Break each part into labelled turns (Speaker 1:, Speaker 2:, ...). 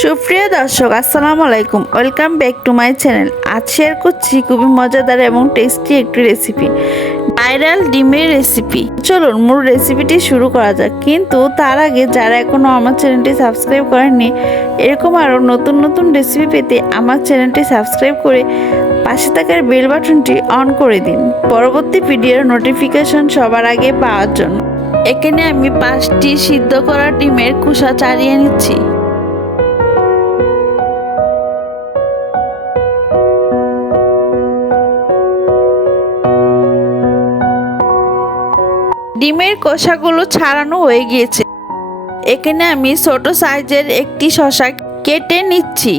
Speaker 1: সুপ্রিয় দর্শক, আসসালামু আলাইকুম। Welcome back to my channel আজ শেয়ার করছি খুবই মজাদার এবং টেস্টি একটি রেসিপি ভাইরাল ডিমের রেসিপি চলুন, মূল রেসিপিটি শুরু করা যাক। কিন্তু তার আগে যারা এখনও আমার চ্যানেলটি সাবস্ক্রাইব করেননি, এরকম আরও নতুন নতুন রেসিপি পেতে আমার চ্যানেলটি সাবস্ক্রাইব করে পাশে থাকার বেল বাটনটি অন করে দিন। পরবর্তী ভিডিওর নোটিফিকেশন সবার আগে পাওয়ার জন্য। এখানে আমি পাঁচটি সিদ্ধ করা ডিমের কুসা চালিয়ে নিচ্ছি। ডিমের কষাগুলো ছাড়ানো হয়ে গিয়েছে। এখানে আমি ছোট সাইজের একটি শশা কেটে নিচ্ছি।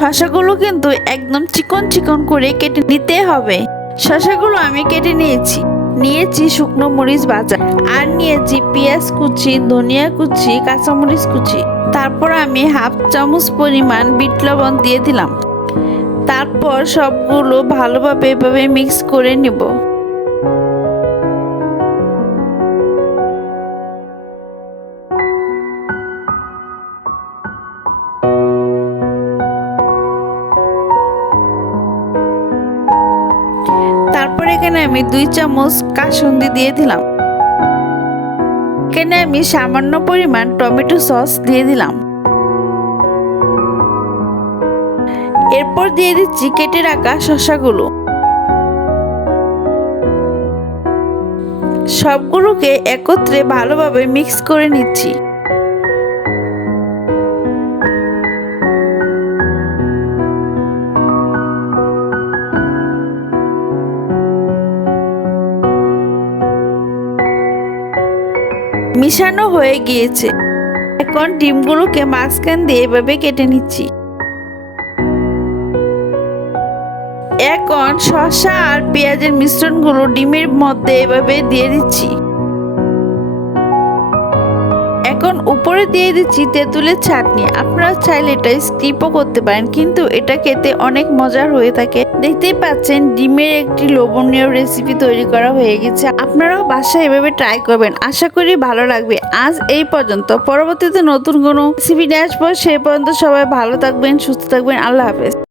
Speaker 1: শশাগুলো কিন্তু একদম চিকন চিকন করে কেটে নিতে হবে। শশাগুলো আমি কেটে নিয়েছি। নিয়েছি শুকনো মরিচ বাজার আর নিয়েছি পেঁয়াজ কুচি, ধনিয়া কুচি, কাঁচামরিচ কুচি। তারপর আমি হাফ চামচ পরিমাণ বিট লবণ দিয়ে দিলাম। তারপর সবগুলো ভালোভাবে এভাবে মিক্স করে নেব। এখানে আমি দুই চামচ কাসুন্দি দিয়ে দিলাম। এখানে আমি সামান্য পরিমাণ টমেটো সস দিয়ে দিলাম। এরপর দিয়ে দিচ্ছি কেটে রাখা শসাগুলো। সবগুলোকে একত্রে ভালোভাবে মিক্স করে নিচ্ছি। মিশানো হয়ে গিয়েছে। এখন ডিমগুলোকে মাঝখান দিয়ে এভাবে কেটে নিচ্ছি। এখন শসা আর পেঁয়াজের মিশ্রণগুলো ডিমের মধ্যে এভাবে দিয়ে দিচ্ছি। এখন উপরে দিয়ে দিচ্ছি তেঁতুলের চাটনি। আপনারা চাইলে এটা স্কিপও করতে পারেন, কিন্তু এটা খেতে অনেক মজার হয়ে থাকে। দেখতেই পাচ্ছেন, ডিমের একটি লোভনীয় রেসিপি তৈরি করা হয়ে গেছে। আপনারাও বাসায় এভাবে ট্রাই করবেন। আশা করি ভালো লাগবে। আজ এই পর্যন্ত। পরবর্তীতে নতুন কোনো রেসিপি নিয়ে আসব। সেই পর্যন্ত সবাই ভালো থাকবেন, সুস্থ থাকবেন। আল্লাহ হাফেজ।